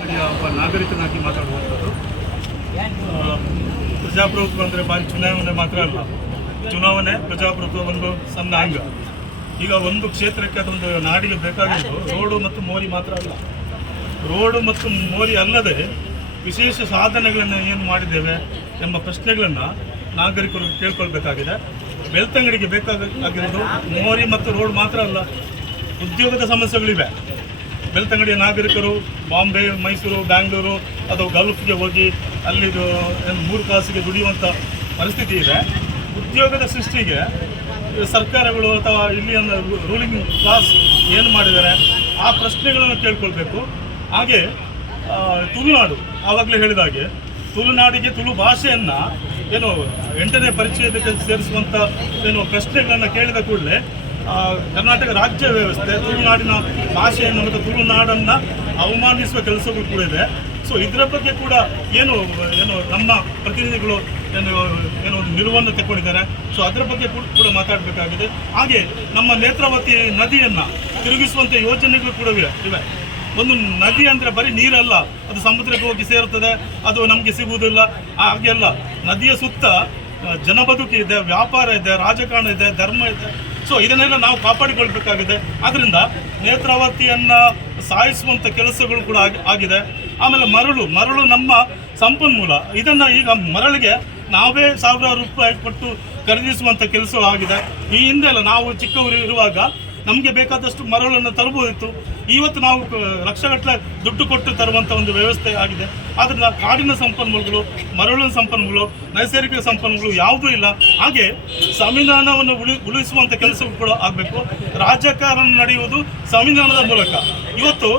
ಒಬ್ಬ ನಾಗರಿಕನಾಗಿ ಮಾತಾಡುವಂಥದ್ದು. ಪ್ರಜಾಪ್ರಭುತ್ವ ಅಂದರೆ ಬಾರಿ ಚುನಾವಣೆ ಮಾತ್ರ ಅಲ್ಲ. ಚುನಾವಣೆ ಪ್ರಜಾಪ್ರಭುತ್ವ ಒಂದು ಸಣ್ಣ ಅಂಗ. ಈಗ ಒಂದು ಕ್ಷೇತ್ರಕ್ಕೆ ಅದೊಂದು ನಾಡಿಗೆ ಬೇಕಾಗಿದ್ದು ರೋಡು ಮತ್ತು ಮೋರಿ ಮಾತ್ರ ಅಲ್ಲ. ರೋಡು ಮತ್ತು ಮೋರಿ ಅಲ್ಲದೆ ವಿಶೇಷ ಸಾಧನೆಗಳನ್ನು ಏನು ಮಾಡಿದ್ದೇವೆ ಎಂಬ ಪ್ರಶ್ನೆಗಳನ್ನು ನಾಗರಿಕರು ಕೇಳ್ಕೊಳ್ಬೇಕಾಗಿದೆ. ಬೆಳ್ತಂಗಡಿಗೆ ಬೇಕಾಗಿರೋದು ಮೋರಿ ಮತ್ತು ರೋಡ್ ಮಾತ್ರ ಅಲ್ಲ. ಉದ್ಯೋಗದ ಸಮಸ್ಯೆಗಳಿವೆ. ಬೆಳ್ತಂಗಡಿಯ ನಾಗರಿಕರು, ಬಾಂಬೆ, ಮೈಸೂರು, ಬ್ಯಾಂಗ್ಳೂರು ಅಥವಾ ಗಲ್ಫ್ಗೆ ಹೋಗಿ ಅಲ್ಲಿದು ಮೂರು ಕಾಸಿಗೆ ದುಡಿಯುವಂಥ ಪರಿಸ್ಥಿತಿ ಇದೆ. ಉದ್ಯೋಗದ ಸೃಷ್ಟಿಗೆ ಸರ್ಕಾರಗಳು ಅಥವಾ ಇಲ್ಲಿಯ ರೂಲಿಂಗ್ ಕ್ಲಾಸ್ ಏನು ಮಾಡಿದ್ದಾರೆ, ಆ ಪ್ರಶ್ನೆಗಳನ್ನು ಕೇಳ್ಕೊಳ್ಬೇಕು. ಹಾಗೆ ತುಳುನಾಡು, ಆವಾಗಲೇ ಹೇಳಿದ ಹಾಗೆ ತುಳುನಾಡಿಗೆ ತುಳು ಭಾಷೆಯನ್ನು ಏನು ಎಂಟನೇ ಪರಿಚಯದಕ್ಕೆ ಸೇರಿಸುವಂಥ ಏನು ಪ್ರಶ್ನೆಗಳನ್ನು ಕೇಳಿದ ಕೂಡಲೇ ಕರ್ನಾಟಕ ರಾಜ್ಯ ವ್ಯವಸ್ಥೆ ತುಳುನಾಡಿನ ಭಾಷೆಯನ್ನು ಮತ್ತು ತುಳುನಾಡನ್ನು ಅವಮಾನಿಸುವ ಕೆಲಸಗಳು ಕೂಡ ಇದೆ. ಸೊ ಇದರ ಬಗ್ಗೆ ಕೂಡ ಏನು ಏನು ನಮ್ಮ ಪ್ರತಿನಿಧಿಗಳು ಏನು, ಏನೋ ಒಂದು ನಿಲುವನ್ನು ತೆಕ್ಕೊಂಡಿದ್ದಾರೆ. ಸೊ ಅದರ ಬಗ್ಗೆ ಕೂಡ- ಮಾತಾಡಬೇಕಾಗಿದೆ. ಹಾಗೆ ನಮ್ಮ ನೇತ್ರಾವತಿ ನದಿಯನ್ನು ತಿರುಗಿಸುವಂಥ ಯೋಜನೆಗಳು ಕೂಡ ಇವೆ. ಇವೆ. ಒಂದು ನದಿ ಅಂದರೆ ಬರೀ ನೀರಲ್ಲ, ಅದು ಸಮುದ್ರಕ್ಕೆ ಹೋಗಿ ಸೇರುತ್ತದೆ, ಅದು ನಮಗೆ ಸಿಗುವುದಿಲ್ಲ. ಹಾಗೆ ಅಲ್ಲ, ನದಿಯ ಸುತ್ತ ಜನ ಇದೆ, ವ್ಯಾಪಾರ ಇದೆ, ರಾಜಕಾರಣ ಇದೆ, ಧರ್ಮ ಇದೆ. ಸೊ ಇದನ್ನೆಲ್ಲ ನಾವು ಕಾಪಾಡಿಕೊಳ್ಬೇಕಾಗಿದೆ. ಆದ್ದರಿಂದ ನೇತ್ರಾವತಿಯನ್ನು ಸಾಯಿಸುವಂಥ ಕೆಲಸಗಳು ಕೂಡ ಆಗಿ- ಆಗಿದೆ. ಆಮೇಲೆ ಮರಳು ಮರಳು ನಮ್ಮ ಸಂಪನ್ಮೂಲ. ಇದನ್ನು ಈಗ ಮರಳಿಗೆ ನಾವೇ ಸಾವಿರಾರು ರೂಪಾಯಿ ಕೊಟ್ಟು ಖರೀದಿಸುವಂಥ ಕೆಲಸ ಆಗಿದೆ ಈ ಹಿಂದೆಲ್ಲ ನಾವು ಚಿಕ್ಕವರು ಇರುವಾಗ ನಮಗೆ ಬೇಕಾದಷ್ಟು ಮರಳನ್ನು ತರಬಹುದಿತ್ತು. ಇವತ್ತು ನಾವು ಲಕ್ಷಗಟ್ಟಲೆ ದುಡ್ಡು ಕೊಟ್ಟು ತರುವಂಥ ಒಂದು ವ್ಯವಸ್ಥೆ ಆಗಿದೆ. ಆದ್ದರಿಂದ ಕಾಡಿನ ಸಂಪನ್ಮೂಲಗಳು, ಮರಳಿನ ಸಂಪನ್ಮೂಲಗಳು, ನೈಸರ್ಗಿಕ ಸಂಪನ್ಮೂಲಗಳು ಯಾವುದೂ ಇಲ್ಲ. ಹಾಗೆ ಸಂವಿಧಾನವನ್ನು ಉಳಿ ಉಳಿಸುವಂಥ ಕೆಲಸವೂ ಕೂಡ ಆಗಬೇಕು. ರಾಜಕಾರಣ ನಡೆಯುವುದು ಸಂವಿಧಾನದ ಮೂಲಕ. ಇವತ್ತು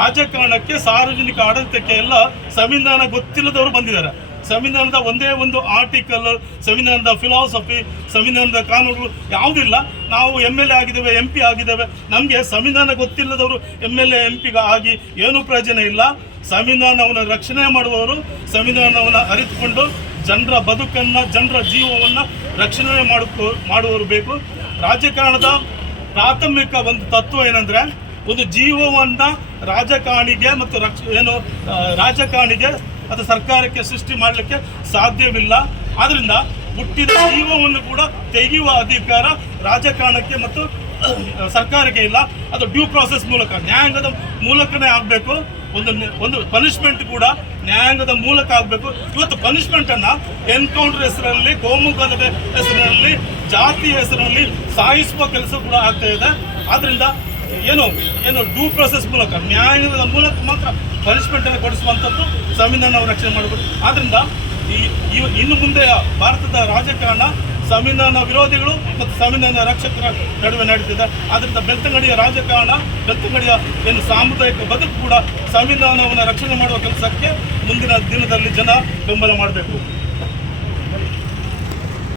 ರಾಜಕಾರಣಕ್ಕೆ ಸಾರ್ವಜನಿಕ ಆಡಳಿತಕ್ಕೆ ಎಲ್ಲ ಸಂವಿಧಾನ ಗೊತ್ತಿಲ್ಲದವರು ಬಂದಿದ್ದಾರೆ. ಸಂವಿಧಾನದ ಒಂದೇ ಒಂದು ಆರ್ಟಿಕಲ್ ಸಂವಿಧಾನದ ಫಿಲಾಸಫಿ ಸಂವಿಧಾನದ ಕಾನೂನುಗಳು ಯಾವುದಿಲ್ಲ ನಾವು ಎಂ ಎಲ್ ಎ ಆಗಿದ್ದೇವೆ ಎಂ ಪಿ ಆಗಿದ್ದೇವೆ. ನಮಗೆ ಸಂವಿಧಾನ ಗೊತ್ತಿಲ್ಲದವರು ಎಂ ಎಲ್ ಎ ಎಂ ಪಿಗ ಆಗಿ ಏನೂ ಪ್ರಯೋಜನ ಇಲ್ಲ. ಸಂವಿಧಾನವನ್ನು ರಕ್ಷಣೆ ಮಾಡುವವರು ಸಂವಿಧಾನವನ್ನು ಅರಿತುಕೊಂಡು ಜನರ ಬದುಕನ್ನು, ಜನರ ಜೀವವನ್ನು ರಕ್ಷಣೆ ಮಾಡಿಕೊ, ಮಾಡುವವರು ಬೇಕು. ರಾಜಕಾರಣದ ಪ್ರಾಥಮಿಕ ಒಂದು ತತ್ವ ಏನಂದರೆ, ಒಂದು ಜೀವವನ್ನು ರಾಜಕಾರಣಿಗೆ ಮತ್ತು ರಕ್ಷ, ಏನು ರಾಜಕಾರಣಿಗೆ ಅಥವಾ ಸರ್ಕಾರಕ್ಕೆ ಸೃಷ್ಟಿ ಮಾಡಲಿಕ್ಕೆ ಸಾಧ್ಯವಿಲ್ಲ. ಆದ್ದರಿಂದ ಹುಟ್ಟಿದ ಜೀವವನ್ನು ಕೂಡ ತೆಗೆಯುವ ಅಧಿಕಾರ ರಾಜಕಾರಣಕ್ಕೆ ಮತ್ತು ಸರ್ಕಾರಕ್ಕೆ ಇಲ್ಲ. ಅದು ಡ್ಯೂ ಪ್ರಾಸೆಸ್ ಮೂಲಕ, ನ್ಯಾಯಾಂಗದ ಮೂಲಕನೇ ಆಗಬೇಕು. ಒಂದು ಒಂದು ಪನಿಷ್ಮೆಂಟ್ ಕೂಡ ನ್ಯಾಯಾಂಗದ ಮೂಲಕ ಆಗಬೇಕು. ಇವತ್ತು ಪನಿಷ್ಮೆಂಟನ್ನು ಎನ್ಕೌಂಟರ್ ಹೆಸರಲ್ಲಿ ಕೋಮುಗಲಭೆ ಹೆಸರಿನಲ್ಲಿ ಜಾತಿ ಹೆಸರಿನಲ್ಲಿ ಸಾಯಿಸುವ ಕೆಲಸ ಕೂಡ ಆಗ್ತಾ ಇದೆ. ಆದ್ದರಿಂದ ಏನು ಏನು ಡ್ಯೂ ಪ್ರೊಸೆಸ್ ಮೂಲಕ, ನ್ಯಾಯದ ಮೂಲಕ ಮಾತ್ರ ಪನಿಷ್ಮೆಂಟ್ ಅನ್ನು ಕೊಡಿಸುವಂಥದ್ದು ಸಂವಿಧಾನವನ್ನು ರಕ್ಷಣೆ ಮಾಡಬೇಕು. ಆದ್ದರಿಂದ ಈ ಇನ್ನು ಮುಂದೆ ಭಾರತದ ರಾಜಕಾರಣ ಸಂವಿಧಾನ ವಿರೋಧಿಗಳು ಮತ್ತು ಸಂವಿಧಾನ ರಕ್ಷಕರ ನಡುವೆ ನಡೀತಿದೆ ಆದ್ದರಿಂದ ಬೆಳ್ತಂಗಡಿಯ ರಾಜಕಾರಣ, ಬೆಳ್ತಂಗಡಿಯ ಏನು ಸಾಮುದಾಯಿಕ ಬದುಕು ಕೂಡ ಸಂವಿಧಾನವನ್ನು ರಕ್ಷಣೆ ಮಾಡುವ ಕೆಲಸಕ್ಕೆ ಮುಂದಿನ ದಿನದಲ್ಲಿ ಜನ ಬೆಂಬಲ ಮಾಡಬೇಕು.